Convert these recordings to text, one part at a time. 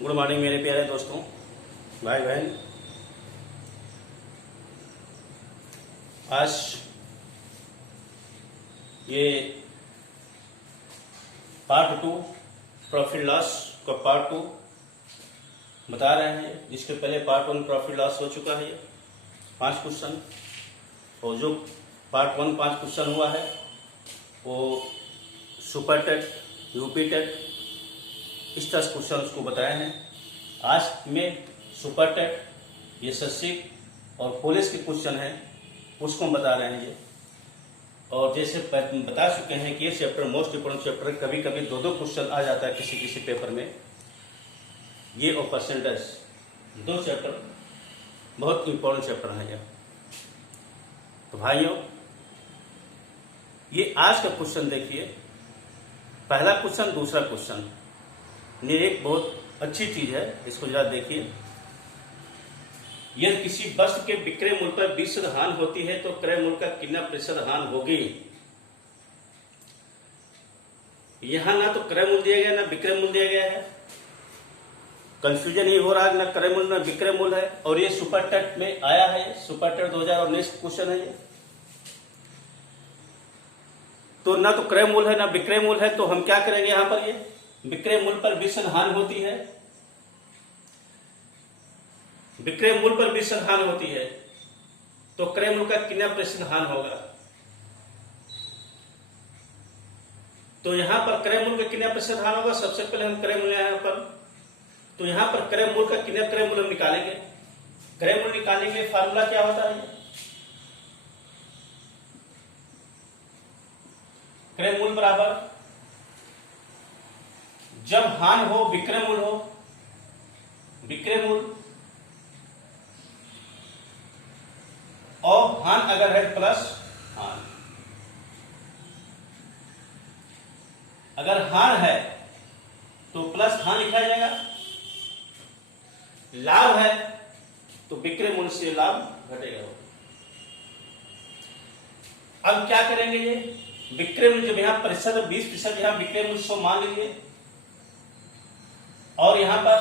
Good morning मेरे प्यारे दोस्तों, भाई बहन। आज ये पार्ट 2 प्रॉफिट लॉस का पार्ट 2 बता रहे हैं। इसके पहले पार्ट 1 प्रॉफिट लॉस हो चुका है, 5 क्वेश्चन। और जो पार्ट 1 5 क्वेश्चन हुआ है वो सुपर टेट, यूपी टेट, इस तरह क्वेश्चन उसको बताए हैं। आज में सुपर टेट, एसएससी और पुलिस के क्वेश्चन हैं, उसको हम बता रहे हैं ये। और जैसे बता चुके हैं कि ये चैप्टर मोस्ट इंपोर्टेंट चैप्टर, कभी कभी 2 क्वेश्चन आ जाता है किसी पेपर में। ये और परसेंटेज 2 चैप्टर बहुत इंपॉर्टेंट चैप्टर है ये। तो भाइयों, ये आज का क्वेश्चन देखिए, पहला क्वेश्चन, दूसरा क्वेश्चन। ये एक बहुत अच्छी चीज है, इसको जरा देखिए। यदि किसी वस्तु के विक्रय मूल्य पर 20% हानि होती है तो क्रय मूल्य का कितना प्रतिशत हानि होगी। यहां ना तो क्रय मूल्य दिया गया ना विक्रय मूल्य दिया गया है, कंफ्यूजन ही हो रहा है। ना क्रय मूल्य ना विक्रय मूल्य है। और ये सुपर टेट में आया है, सुपर टेट 2019 क्वेश्चन है ये। तो ना तो क्रय मूल्य है ना विक्रय मूल्य है, तो हम क्या करेंगे यहां पर, ये विक्रय मूल्य पर 20% हानि होती है, विक्रय मूल्य पर 20% हानि होती है, तो क्रय मूल्य का कितना प्रतिशत हानि होगा। तो यहां पर क्रय मूल्य का कितना प्रतिशत हानि होगा। सबसे पहले हम क्रय मूल्य यहां पर, तो यहां पर क्रय मूल्य का कितना क्रय मूल्य निकालेंगे। क्रय मूल्य निकालने के लिए फार्मूला क्या होता है, क्रय मूल्य बराबर जब हानि हो विक्रय मूल्य हो, विक्रय मूल्य और हानि अगर है प्लस हानि। अगर हानि है तो प्लस हानि लिखा जाएगा, लाभ है तो विक्रय मूल्य से लाभ घटेगा। अब क्या करेंगे, ये विक्रय मूल्य जब यहां प्रतिशत 20%, यहां विक्रय मूल्य 100 मान लीजिए, और यहां पर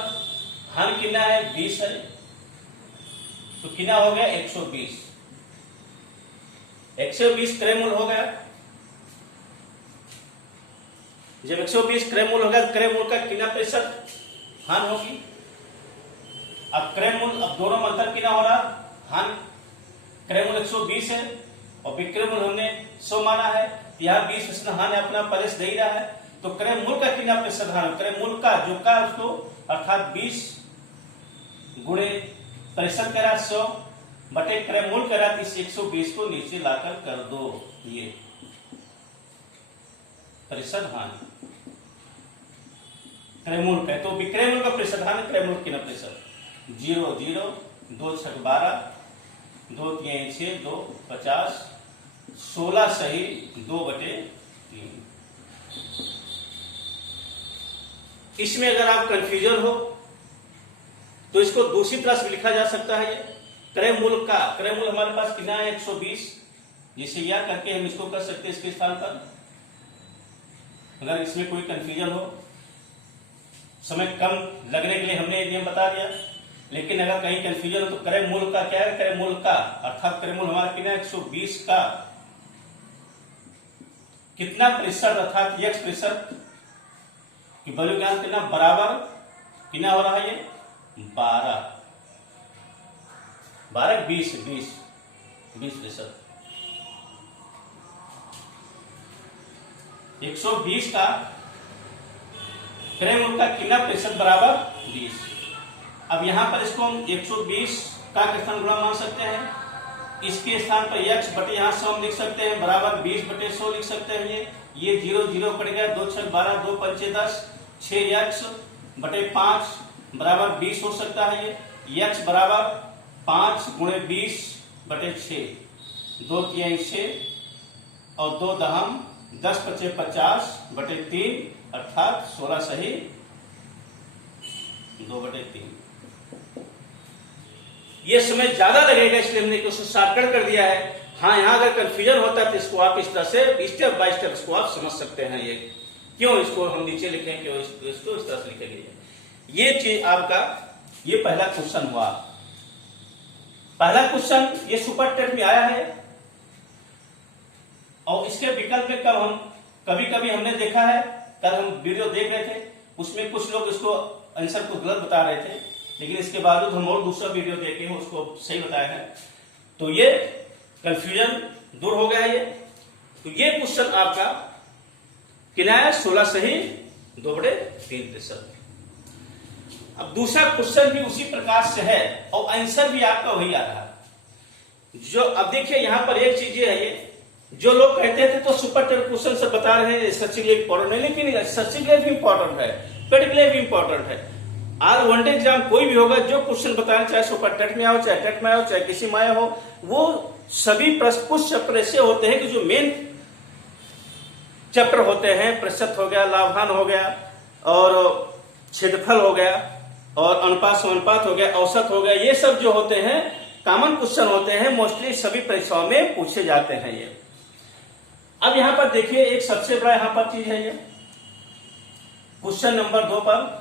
हानि कितना है 20 है, तो कितना हो गया 120। 120 क्रय मूल्य हो गया। जब 120 क्रय मूल्य हो गया, क्रय मूल्य का कितना प्रतिशत हानि होगी। अब क्रय मूल्य, अब दोनों में अंतर कितना हो रहा, हानि क्रय मूल्य 120 है और विक्रय मूल्य हमने 100 माना है, यहां 20% हानि अपना परेश दे रहा है, तो क्रय मूल्य का कितना प्रतिशत हानि, क्रय मूल्य का जो का उसको अर्थात 20 गुणे प्रतिशत करा 100 बटे क्रय मूल्य करा, इस 120 को नीचे लाकर कर दो, ये प्रतिशत हानि क्रय मूल्य का। तो विक्रय मूल्य का प्रतिशत हानि, क्रय मूल्य कितना प्रतिशत, 0 0 2 6 12 2 3 6 2 50 16 सही 2 बटे 3। इसमें अगर आप कंफ्यूजन हो तो इसको दूसरी तरह से लिखा जा सकता है। ये क्रय मूल्य का, क्रय मूल्य हमारे पास कितना है 120, जिसे यह करके हम इसको कर सकते हैं इसके स्थान पर। अगर इसमें कोई कंफ्यूजन हो, समय कम लगने के लिए हमने नियम बता दिया, लेकिन अगर कहीं कंफ्यूजन हो तो क्रय मूल्य का क्या है, क्रय मूल्य का अर्थात क्रय मूल्य हमारा कितना 120 का कितना प्रतिशत अर्थात x प्रतिशत की वैल्यू ज्ञान कितना बराबर कितना हो रहा है, ये 12 20 प्रतिशत। 120 का क्रय मूल्य का कितना प्रतिशत बराबर 20। अब यहां पर इसको हम 120 का स्थान गुणा मान सकते हैं, इसके स्थान पर x बटे यहां 100 हम लिख सकते हैं, बराबर 20 बटे 100 लिख सकते हैं। ये 0 0 कट गया, 2 6 12 2 5 10 6x बटे 5 बराबर 20 हो सकता है। ये x बराबर 5 गुणे 20 बटे 6, 2 3 6 और 2 दहम 10 25 50 बटे 3 अर्थात 16 सही 2 बटे 3। ये समय ज्यादा लगेगा, इसलिए हमने उसको शॉर्टकट कर दिया है। हाँ, यहां अगर कंफ्यूजन होता है तो इसको आप इस तरह से स्टेप बाय स्टेप इसको आप समझ सकते हैं। ये क्यों इसको हम नीचे लिखें, क्यों इसको इस तरह से लिखेंगे। ये चीज आपका ये पहला क्वेश्चन हुआ। पहला क्वेश्चन ये सुपर टेट में आया है और इसके विकल्प में कभी कभी हमने देखा है, कल हम वीडियो देख रहे थे उसमें कुछ लोग इसको आंसर को गलत बता रहे थे, लेकिन इसके बावजूद हम और दूसरा वीडियो देखे उसको सही बताया है, तो ये कंफ्यूजन दूर हो गया है। तो ये क्वेश्चन आपका किनाया 16 सही 2/3। अब दूसरा क्वेश्चन भी उसी प्रकार से है और आंसर भी आपका वही आ रहा है। जो अब देखिए यहां पर एक चीज है, ये जो लोग कहते थे तो सुपर टेट क्वेश्चन से बता रहे हैं सचिव के लिए इंपॉर्टेंट है, लेकिन सचिव के लिए भी इंपॉर्टेंट है, पेट के लिए भी इंपॉर्टेंट है। आज वन डे एग्जाम कोई भी होगा जो क्वेश्चन बताना, चाहे सुपर टेट में आओ, चाहे टेट में आओ, चाहे किसी में हो, वो सभी कुछ चैप्टर ऐसे होते हैं कि जो मेन चैप्टर होते हैं, प्रतिशत हो गया, लाभांश हो गया और क्षेत्रफल हो गया और अनुपात समानुपात हो गया, औसत हो गया, ये सब जो होते हैं कॉमन क्वेश्चन होते हैं, मोस्टली सभी परीक्षाओं में पूछे जाते हैं ये। अब यहां पर देखिए एक सबसे बड़ा यहां पर चीज है, ये क्वेश्चन नंबर 2 पर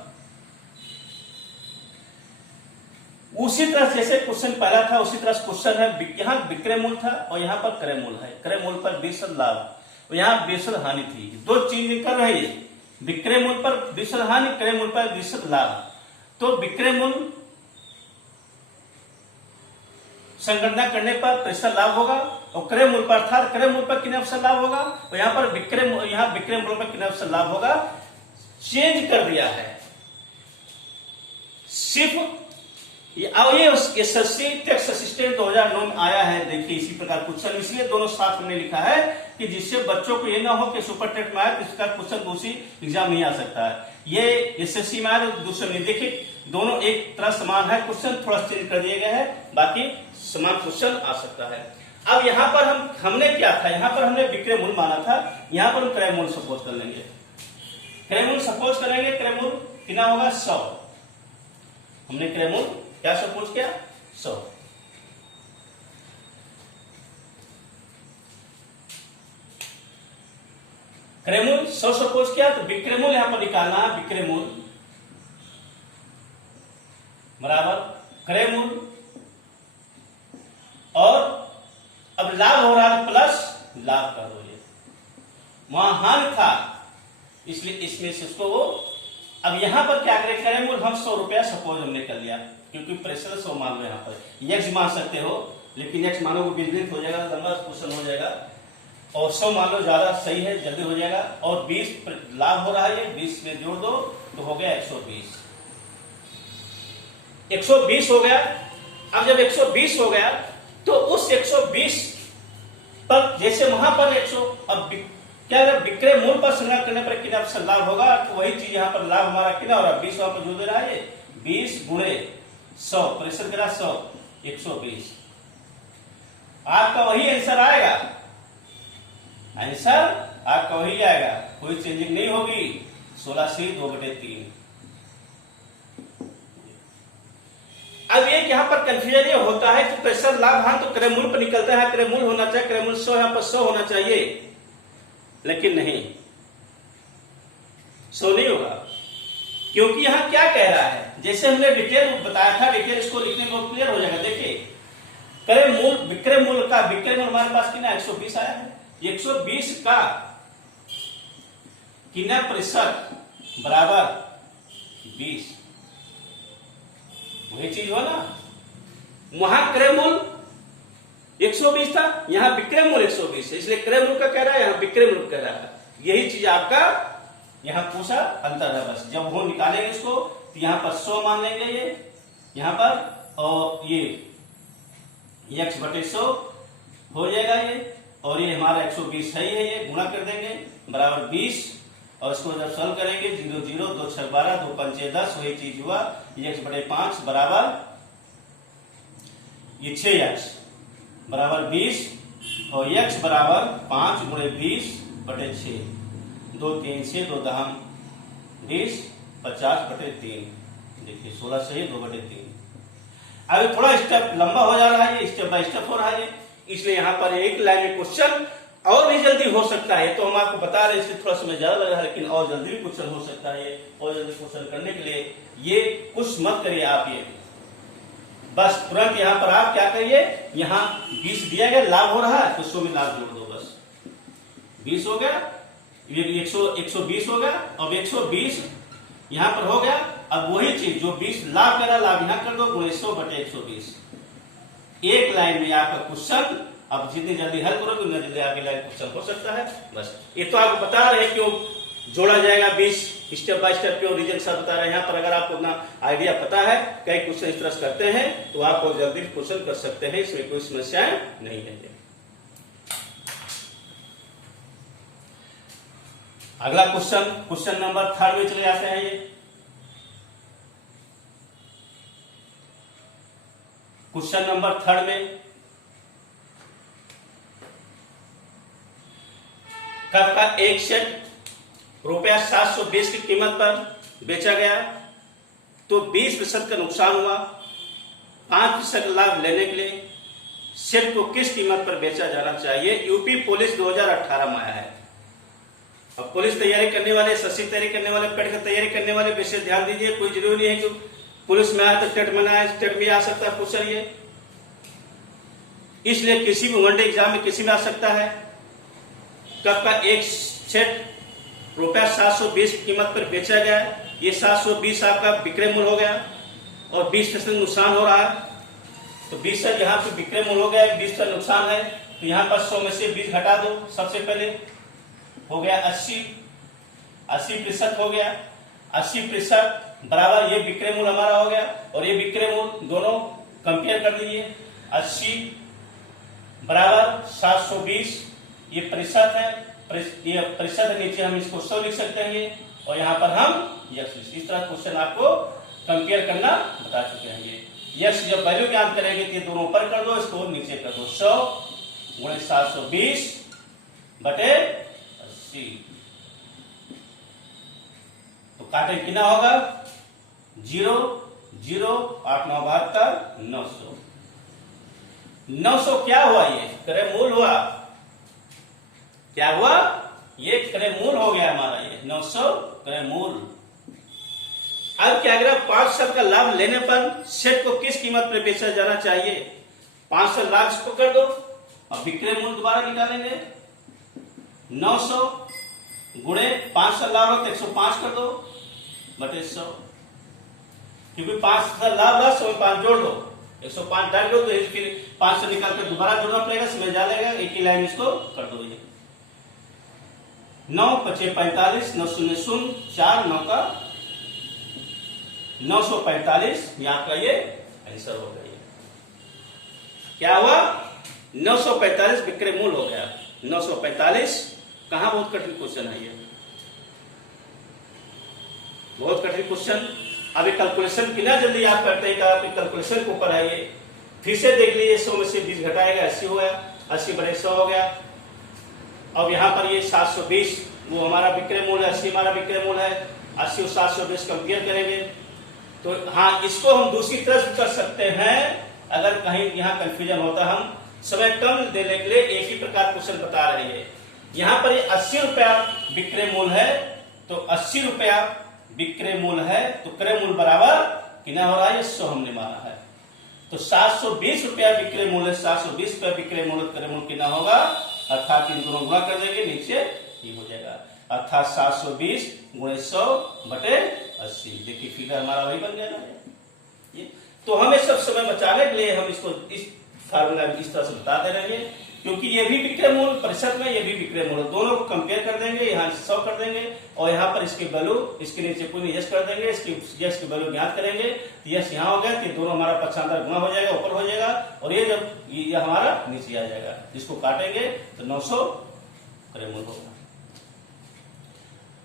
उसी तरह जैसे क्वेश्चन पहला था उसी तरह क्वेश्चन है। यहाँ विक्रय मूल था और यहाँ पर क्रय मूल है। क्रय मूल पर 20% लाभ और यहाँ 20% हानि थी, दो चीज निकल रही है। विक्रय मूल पर 20% हानि, क्रय मूल पर 20% लाभ। तो विक्रय मूल संगणना करने पर प्रतिशत लाभ होगा और क्रय मूल पर अर्थात क्रय मूल पर कितना प्रतिशत लाभ होगा और यहाँ पर विक्रय मूल पर कितना प्रतिशत लाभ होगा, चेंज कर दिया है सिर्फ ये एसएससी टेक्स्ट असिस्टेंट 2009 में आया है। देखिए इसी प्रकार क्वेश्चन, इसलिए दोनों साथ हमने लिखा है कि जिससे बच्चों को ये ना हो कि सुपर टेट में आए तो इसका क्वेश्चन दूसरी एग्जाम नहीं आ सकता है। ये एसएससी में आया तो दूसरे में, देखिए दोनों एक तरह समान है, क्वेश्चन थोड़ा चेंज कर दिए गए हैं, बाकी समान क्वेश्चन आ सकता है। अब यहाँ पर हमने क्या था, यहाँ पर हमने विक्रय मूल माना था, यहाँ पर हम क्रय मूल सपोज कर लेंगे। क्रय मूल सपोज करेंगे, क्रय मूल कितना होगा 100। हमने क्रय मूल क्या सपोज किया 100। क्रय मूल 100 सपोज किया तो विक्रय मूल यहां पर निकालना है। विक्रय मूल बराबर क्रय मूल और अब लाभ हो रहा है प्लस लाभ कर दो, वहां हानि था इसलिए इसमें से उसको वो। अब यहां पर क्या करें, क्रय मूल हम 100 रुपया सपोज हमने कर लिया क्योंकि प्रेशर 100 मान लो, यहाँ पर एक्स मान सकते हो लेकिन एक्स मानो वो विपरीत हो जाएगा, लंबा क्वेश्चन हो जाएगा। और 100 मान लो ज्यादा सही है, जल्दी हो जाएगा। और 20 लाभ हो रहा है, 20 में जोड़ दो तो हो गया 120। 120 हो गया। अब जब 120 हो गया तो उस 120 पर जैसे वहां पर 100, अब क्या अगर विक्रय मूल पर संग्रह करने पर कितना प्रतिशत लाभ होगा, तो वही चीज यहाँ पर लाभ हमारा कितना हो रहा है 20 वहां पर जोड़ दे रहा है, 20 गुणे 100 प्रतिशत करा 100 120। आपका वही आंसर आएगा, आंसर आपका वही आएगा, कोई चेंजिंग नहीं होगी। 16 से 2/3। अब एक यहाँ पर कंफ्यूजन ये होता है कि प्रतिशत लाभ हां तो क्रय मूल पर निकलता है, क्रय मूल होना चाहिए, क्रय मूल 100 यहाँ पर 100 होना चाहिए, लेकिन नहीं 100 नहीं होगा क्योंकि यहां क्या कह रहा है, जैसे हमने डिटेल बताया था, डिटेल इसको लिखने में बहुत क्लियर हो जाएगा। देखिए क्रय मूल विक्रय मूल का विक्रय मूल हमारे पास कितना 120 आया है, 120 का कितना प्रतिशत बराबर 20, वही चीज हो ना। वहां क्रय मूल 120 था, यहां विक्रय मूल 120 है, इसलिए क्रय मूल का कह रहा है, यहां विक्रय मूल कह रहा है। यही चीज आपका यहां पूछा अंतर है। बस जब वो निकालेंगे इसको तो यहां पर 100 मान लेंगे ये यहां पर, और ये x/100 हो जाएगा ये, और ये हमारा 120 है, ये गुणा कर देंगे बराबर 20, और इसको जब सॉल्व करेंगे 0 0 2 6 12 2 5 10, वही चीज हुआ x/5 बराबर ये 6x बराबर 20 और x बराबर 5 गुणे 20/6, 2 3 से 2 दहम 20 50/3। देखिए 16 से 2/3। अभी थोड़ा स्टेप लंबा हो जा रहा है, ये स्टेप बाय स्टेप हो रहा है, इसलिए यहां पर एक लाइन में क्वेश्चन और भी जल्दी हो सकता है, तो हम आपको बता रहे हैं, इसलिए थोड़ा समय ज्यादा लगा है, लेकिन और जल्दी भी क्वेश्चन हो सकता है। और जल्दी क्वेश्चन करने के लिए ये कुछ मत करिए आप, ये बस तुरंत यहाँ पर आप क्या करिए, यहाँ 20 दिया गया, लाभ हो रहा है तो 100 में लाभ जोड़ दो, बस 20 हो गया, ये 120 हो गया, अब 120 यहाँ पर हो गया। अब वही चीज जो 20 लाभ करा, लाभ यहाँ कर दो, गुणे 100 बटे 120। एक लाइन में आपका क्वेश्चन, अब जितनी जल्दी हल करोगे उतना जल्दी आपकी लाइन क्वेश्चन हो सकता है। बस ये तो आपको बता रहे हैं क्यों जोड़ा जाएगा 20, स्टेप बाय स्टेप क्यों रीजन सब बता रहे हैं। यहाँ पर अगर आपको उतना आइडिया पता है, कई क्वेश्चन इस तरह से करते हैं, तो आप बहुत जल्दी क्वेश्चन कर सकते हैं, इसमें कोई समस्याएं नहीं है। अगला क्वेश्चन नंबर 3 में चले जाते हैं। ये क्वेश्चन नंबर 3 में कप का एक सेट रुपया 720 की कीमत पर बेचा गया, तो 20% का नुकसान हुआ। 5% लाभ लेने के लिए सेट को किस कीमत पर बेचा जाना चाहिए? यूपी पुलिस 2018 में आया है। अब पुलिस तैयारी करने वाले, एसएससी तैयारी करने वाले, पेट की तैयारी करने वाले विशेष ध्यान दीजिए। कोई जरूरी नहीं है कि पुलिस में आया तो टेट में आया, टेट में आ सकता है क्वेश्चन ये, इसलिए किसी भी वनडे एग्जाम में किसी में आ सकता है। कप का एक सेट रुपया 720 कीमत पर बेचा गया, ये 720 आपका विक्रय मूल्य हो गया और 20% नुकसान हो रहा है, तो 20 यहाँ पे विक्रय मूल्य हो गया, 20% नुकसान है, तो यहाँ पर 100 में से 20 घटा दो। सबसे पहले हो गया 80% हो गया, 80% बराबर ये विक्रय मूल्य हमारा हो गया और ये विक्रय मूल्य दोनों कंपेयर कर दीजिए। 80 बराबर 720, ये प्रतिशत है, ये प्रतिशत नीचे हम इसको 100 लिख सकते हैं, और यहाँ पर हम यक्स, इस तरह क्वेश्चन आपको कंपेयर करना बता चुके हैं। ये यक्स जब वैल्यू ज्ञात करेंगे तो ये दोनों ऊपर कर दो, इसको नीचे कर दो। 100 गुणे 720 बटे 80, तो काटे कितना होगा? 0 0 8 9 72 900। 900 क्या हुआ? ये क्रय मूल्य हुआ। क्या हुआ? ये क्रय मूल्य हो गया हमारा, ये 900 क्रय मूल्य। अब क्या करें? 5% का लाभ लेने पर सेट को किस कीमत पर बेचा जाना चाहिए? 500 लाभ इसको कर दो और विक्रय मूल्य दोबारा निकालेंगे। 900 गुणे 500 लाभ हो तो 105 कर दो बटे 100, क्योंकि 500 लाभ रहा 100 में 5 जोड़ दो, 105 डाल दो, तो फिर 500 निकाल कर दोबारा जोड़ना पड़ेगा, समझ जाएगा। एक ही लाइन इसको कर दो। ये 9 5 45 9 0 0 4 9 का 945, ये आपका ये आंसर हो गया। क्या हुआ? 945 विक्रय मूल्य हो गया। 945 कहां? बहुत कठिन क्वेश्चन है ये, बहुत कठिन क्वेश्चन। अभी कैलकुलेशन कितना जल्दी आप करते हैं, आपके कैलकुलेशन के ऊपर है ये। फिर से देख लीजिए, 100 में से 20 घटाएगा, 80 हो गया, 80 बटे 100 हो गया। अब यहाँ पर ये 720 वो हमारा विक्रय मूल्य है, 80 हमारा विक्रय मूल्य है, 80 और 720 कंपेयर करेंगे तो हाँ, इसको हम दूसरी तरह से कर सकते हैं। अगर कहीं यहाँ कंफ्यूजन होता, हम समय कम देने के लिए एक ही प्रकार क्वेश्चन बता रहे हैं। यहाँ पर ये 80 रुपया विक्रय मूल्य है, तो 80 रुपया विक्रय मूल्य है, तो क्रय मूल्य बराबर कितना हो रहा है? 100 हमने माना है, तो 720 रुपया विक्रय मूल्य, 720 रुपया विक्रय मूल्य, क्रय मूल्य कितना होगा? अर्थात इन दोनों गुणा कर देंगे, नीचे ये हो जाएगा, अर्थात 720 गुणे 100 बटे 80। देखिए फिगर हमारा वही बन गया ना ये। तो हमें सब समय बचाने के लिए हम इसको इस फार्मूला इस तरह से बता दे रहे हैं, क्योंकि ये भी विक्रय मूल्य प्रतिशत में, ये भी विक्रय मूल्य, दोनों को कंपेयर कर देंगे, यहाँ 100 कर देंगे और यहाँ पर इसकी वैल्यू, इसके नीचे कोई यस कर देंगे, इसकी यस की वैल्यू ज्ञात करेंगे, यस यहाँ हो गया कि दोनों हमारा पक्षांतर गुणा हो जाएगा, ऊपर हो जाएगा, और ये जब ये हमारा नीचे आ जाएगा, जिसको काटेंगे तो 900 क्रय मूल्य होगा।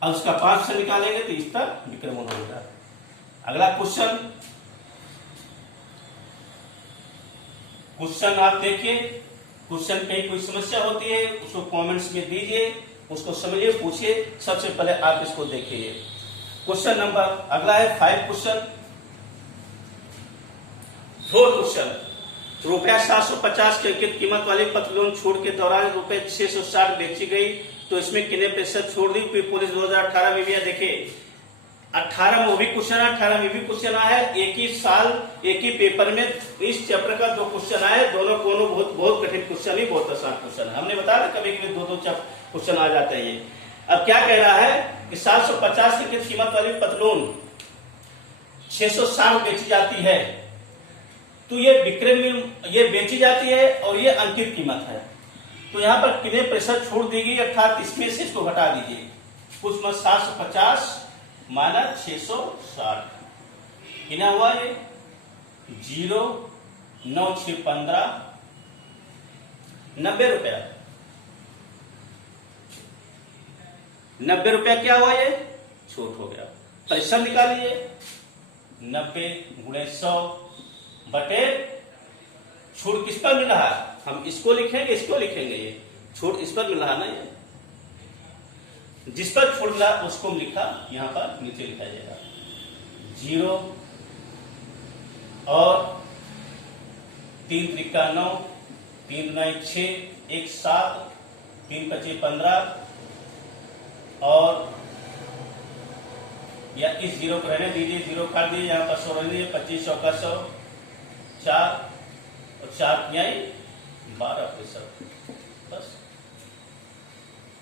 अब उसका 5% निकालेंगे तो इसका विक्रय मूल्य होगा। अगला क्वेश्चन आप देखिए, क्वेश्चन पे कोई समस्या होती है उसको कमेंट्स में दीजिए, उसको समझिए, पूछिए। सबसे पहले आप इसको देखिए। क्वेश्चन नंबर अगला है 5 क्वेश्चन, 4 क्वेश्चन। रुपया 750 की अंकित कीमत वाली पतलून छूट के दौरान रुपए 660 बेची गई, तो इसमें कितने प्रतिशत छोड़ दी? पुलिस 2018 में भी देखे 18 में वो भी क्वेश्चन है, 18 में भी क्वेश्चन आया है। एक ही साल एक ही पेपर में इस चैप्टर का 2 क्वेश्चन आए, दोनों बहुत कठिन क्वेश्चन ही बहुत आसान क्वेश्चन है। हमने बताया कभी कभी 2-2 क्वेश्चन आ जाते हैं। अब क्या कह रहा है कि 750 की कीमत वाली पतलून 660 बेची जाती है, तो ये विक्रय मूल्य ये बेची जाती है और ये अंकित कीमत है, तो यहाँ पर कितने प्रतिशत छूट दी गई, अर्थात इसमें से इसको घटा दीजिए। कुछ मत 750 माइनस 660 कितना हुआ ये 0 9 6 15 90 रुपया। 90 रुपया क्या हुआ ये छूट हो गया। परिश्रम निकालिए 90 गुणे 100 बटे छूट किस पर मिल रहा है, हम इसको लिखेंगे इसको लिखेंगे, ये छूट इस पर मिल रहा ना, ये जिस पर छूट मिला उसको लिखा यहां पर नीचे लिखा जाएगा 0 और 3 त्रिका 9 3 9 6 1 7 3 25 15 और या इस 0 को रहने दीजिए, 0 काट दीजिए, यहां पर 100 रहने दीजिए, 25 100 का 100 4 और 4 कियाई 12%। बस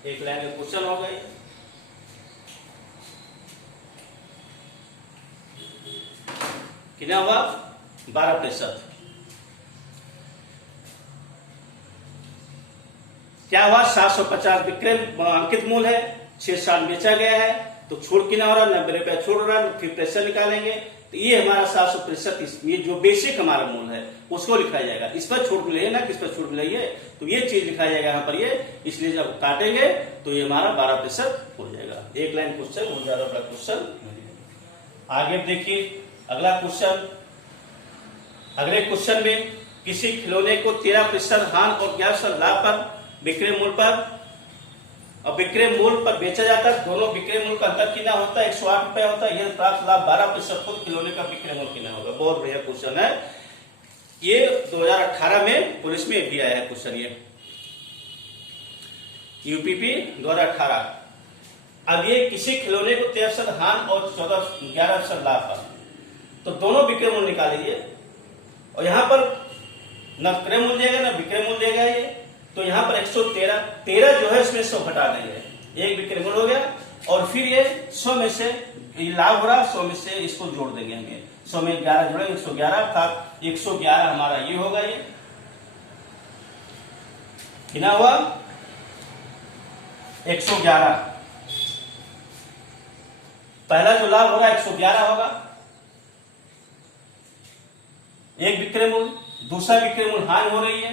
एक लाइन में क्वेश्चन हो गई। कितना हुआ 12%। क्या हुआ 750 विक्रय अंकित मूल्य है, 660 बेचा गया है, तो छूट कितना हो रहा है 90 रुपया छूट रहा है, फिर पैसा निकालेंगे, तो ये हमारा 700%, ये जो बेसिक हमारा मूल्य है उसको लिखा जाएगा। इस पर छूट मिले ना किस पर छूट मिली है, तो ये चीज लिखा जाएगा यहाँ पर ये, इसलिए जब काटेंगे तो ये हमारा 12% हो जाएगा। एक लाइन क्वेश्चन, बहुत ज्यादा बड़ा क्वेश्चन। आगे देखिए अगला क्वेश्चन। अगले क्वेश्चन में किसी खिलौने को 13% हान और 11% लाभ पर विक्रय मूल्य पर और विक्रय मूल्य पर बेचा जाता है, दोनों विक्रय मूल्य का अंतर कितना होता है 108 रुपया होता है, यह प्राप्त लाभ 12%, खुद खिलौने का विक्रय मूल्य कितना होगा। बहुत बढ़िया क्वेश्चन है ये, 2018 में पुलिस में भी आया है क्वेश्चन, ये यूपीपी 2018। अब ये किसी खिलौने को 13% हान और 11% लाभ पर, तो दोनों विक्रय मूल्य निकालिए, और यहां पर न क्रय मूल्य देगा ना विक्रय मूल्य देगा ये, तो यहां पर 113 जो है इसमें 100 घटा देंगे, एक विक्रय मूल्य हो गया, और फिर ये 100 में से लाभ हो रहा 100 में से इसको जोड़ देंगे हमें, 100 में 11 जोड़ेंगे 111 था, 111 हमारा ये होगा, ये कितना हुआ 111। पहला जो लाभ हो रहा है 111 होगा, एक विक्रय मूल्य, दूसरा विक्रय मूल्य हानि हो रही है,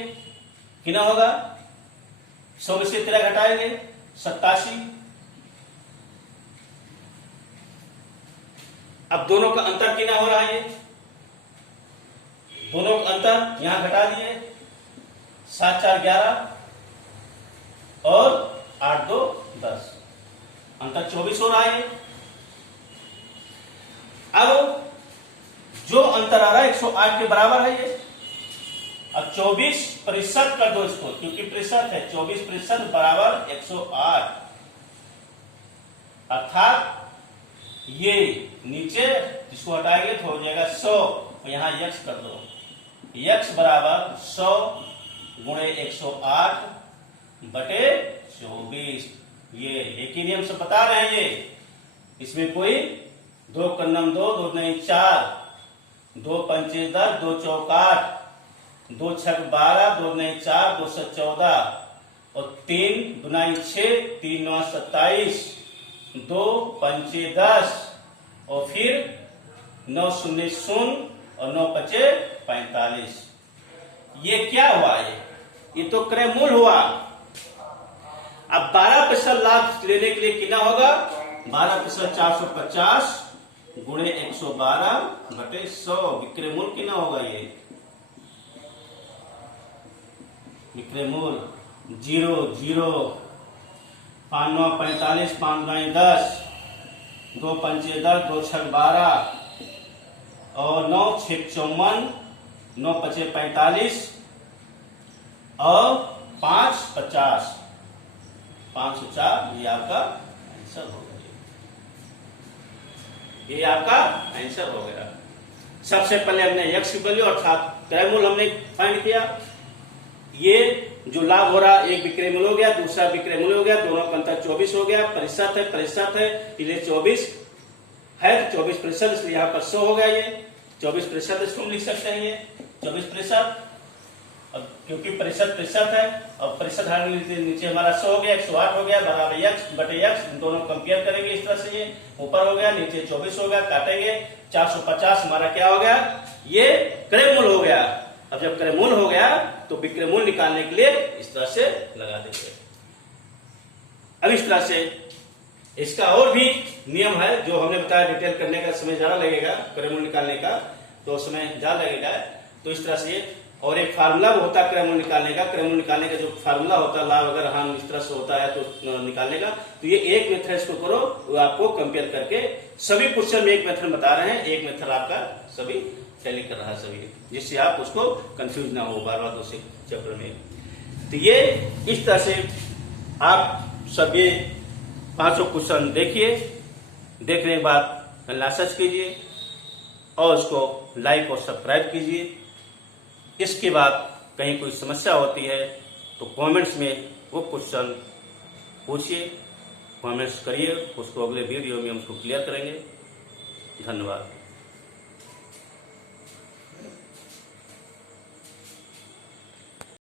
कितना होगा 100 में से 13 घटाएंगे 87। अब दोनों का अंतर कितना हो रहा है, ये दोनों का अंतर यहां घटा दिए 7 4 11 और 8 2 10, अंतर 24 हो रहा है। अब जो अंतर आ रहा है 108 के बराबर है ये, अब 24% कर दो इसको, क्योंकि प्रतिशत है, 24% बराबर 108, अर्थात ये नीचे जिसको हटाएंगे तो हो जाएगा 100, और यहां यक्स कर दो, यक्स बराबर 100 गुणे 108 बटे 24। ये एक ही नियम से बता रहे हैं, ये इसमें कोई 2 कन्नम 2 2 नहीं 4, 2 पंचे 10 2 चौक 8, 2 छक 12 2 नहीं 4 2 से 14, और 3 दुनाई 6 3 9 27, 2 पंचे 10, और फिर 9 शून्य 0 और 9 पचे 45। ये क्या हुआ, ये तो क्रय मूल्य हुआ। अब 12% लाभ लेने के लिए कितना होगा, 12% 450 गुणे 112 बटे 100, विक्रय मूल्य कितना होगा, ये विक्रय मूल्य 0 0 5 9 45 5 9 10, 2 पंचे 10 2 छक 12 और 9 6 54 9 पचे 45 और 5 50, 504, ये आपका आंसर हो गया। ये आपका आंसर हो गया। सबसे पहले हमने x की वैल्यू अर्थात क्रयमूल्य हमने फाइंड किया। ये जो लाभ हो रहा, एक विक्रय मूल्य हो गया, दूसरा विक्रय मूल्य हो गया, दोनों का अंतर 24 हो गया। प्रतिशत है इसलिए 24 है, तो 24%, इसलिए यहाँ पर 100 हो गया। ये 24% इसको हम लिख सकते हैं, ये 24%। अब क्योंकि प्रतिशत है और प्रतिशत हटाने नीचे हमारा 100 हो गया, 108 हो गया, बराबर x बटे x, दोनों कंपेयर करेंगे इस तरह से। ये ऊपर हो गया, नीचे 24 हो गया, काटेंगे 450, हमारा क्या हो गया, ये क्रय मूल्य हो गया। अब जब क्रय मूल्य हो गया तो विक्रय मूल्य निकालने के लिए इस तरह से लगा देंगे। अब इस तरह से इसका और भी नियम है जो हमने बताया, डिटेल करने का समय ज्यादा लगेगा, क्रय मूल्य निकालने का तो समय ज्यादा लगेगा। तो इस तरह से और एक फार्मूला होता है क्रय मूल्य निकालने का। क्रय मूल्य निकालने का जो फार्मूला होता है, लाभ अगर हम इस तरह से होता है तो निकालने का, तो ये एक मेथड इसको करो, वो आपको कंपेयर करके सभी क्वेश्चन में एक मेथड बता रहे हैं, एक मेथड आपका सभी टैली कर रहा है सभी, जिससे आप उसको कंफ्यूज ना हो बार बार दूसरे चैप्टर में। तो ये इस तरह से आप सभी 500 क्वेश्चन देखिए, देखने के बाद एनालिसिस कीजिए और उसको लाइक और सब्सक्राइब कीजिए। इसके बाद कहीं कोई समस्या होती है तो कमेंट्स में वो क्वेश्चन पूछिए, कमेंट्स करिए, उसको अगले वीडियो में हम उसको क्लियर करेंगे। धन्यवाद।